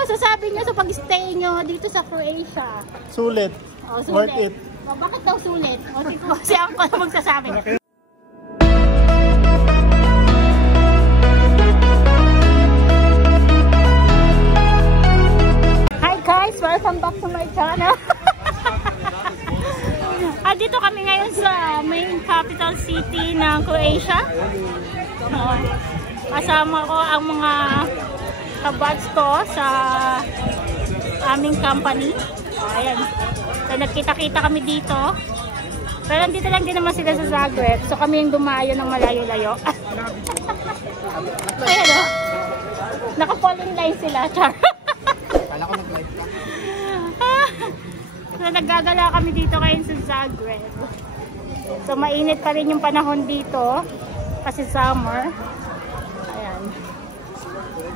masasabi niyo sa pag-stay niyo dito sa Croatia? Sulit. Oh, sulit. Worth it. Oh, bakit daw sulit? O, kasi ako na magsasabi. Hi guys! Welcome back to my channel. Dito kami ngayon sa main capital city ng Croatia. Kasama ko ang mga kabads ko sa aming company. Ayan. So, nagkita-kita kami dito. Pero dito lang din naman sila sa Zagreb. So kami yung dumayo ng malayo-layo. Ayan o. Naka-falling line sila. Char. Kala ko nag-live ka. So naggagala kami dito ngayon sa Zagreb. So mainit pa rin yung panahon dito. Kasi summer. Ayan.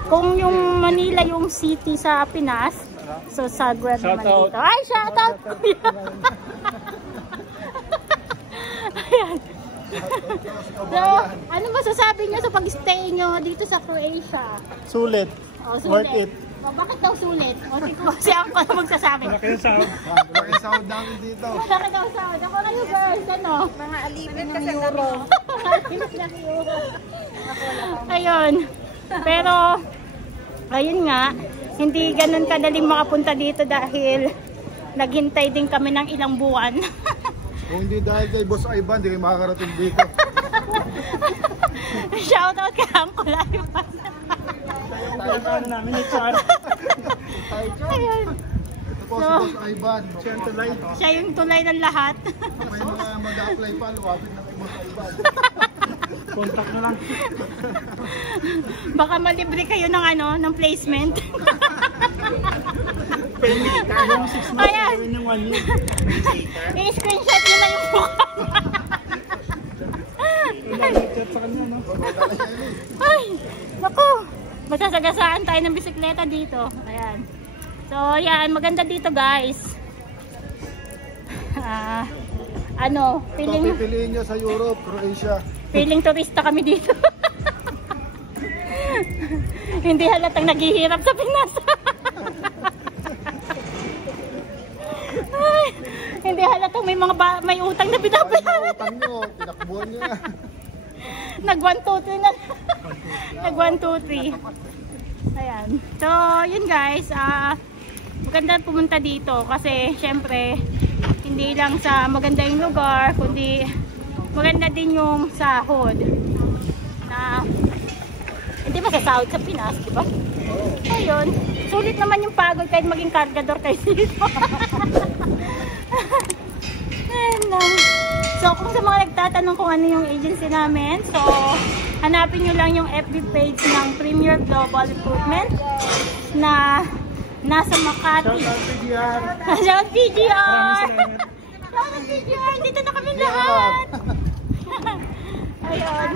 Kung yung Manila yung city sa Pinas, so Zagreb naman dito. Ay, shout out! Ayan. So, ano masasabi nyo sa pag-stay nyo dito sa Croatia? Sulit. Oh, sulit. Worth it. Oh, bakit daw sulit? O, kasi ako na magsasabi. Malaki yung sound. Malaki yung sound namin dito. Malaki daw sound. Ako lang yung girls, ano? Mga alipin ng euro. Alipin ng euro. Ayun. Pero, ayun nga, hindi ganun kadaling makapunta dito dahil naghintay din kami ng ilang buwan. Kung hindi dahil kay Boss Ivan, hindi kayo makakarating dito. Shoutout kay Uncle Ivan. Ano namin yung char. Ayun. Ito po si Boss Ivan. Siya yung tulay. Siya yung tulay ng lahat. May mga mag-a-apply pa, luwapin na kay Boss Ivan. Contact na lang. Baka malibre kayo ng ano, ng placement. Yung 6 months Ayan. ng 1 year. I-screenshot nyo na yung mukha. Chat sa kanya, no? Ay, naku. Magsasagasaan tayo ng bisikleta dito. Ayan. So, ayan. Maganda dito, guys. Ano, feeling... Ito pipiliin nyo sa Europe, Croatia. Feeling turista kami dito. Hindi halatang naghihirap sa Pinas. Ay, hindi halatang may utang na binabayaran. Utang nyo, tinakbuhan nyo na. Nag 1, 2, 3 na. Nag 1, 2, 3. Ayan. So, yun guys. Maganda pumunta dito kasi syempre hindi lang sa maganda yung lugar, kundi maganda din yung sahod. Na hindi masasahod sa Pinas, di ba? Ayun. Sulit naman yung pagod kahit maging kargador kayo dito. Ayan lang. So, kung sa mga nagtatanong kung ano yung agency namin, so, hanapin nyo lang yung FB page ng Premier Global Recruitment na nasa Makati. Shout out PGR! Shout out PGR! Shout out PGR! Dito na kami lahat! Ayun.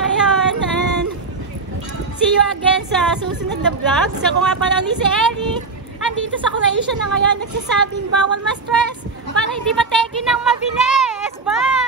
Ayun, and see you again sa susunod na vlog. So, kung nga pala ulit si Ellie, andito sa Croatia na ngayon, nagsasabing bawal ma-stress para hindi mategi ng mabilis. Bye!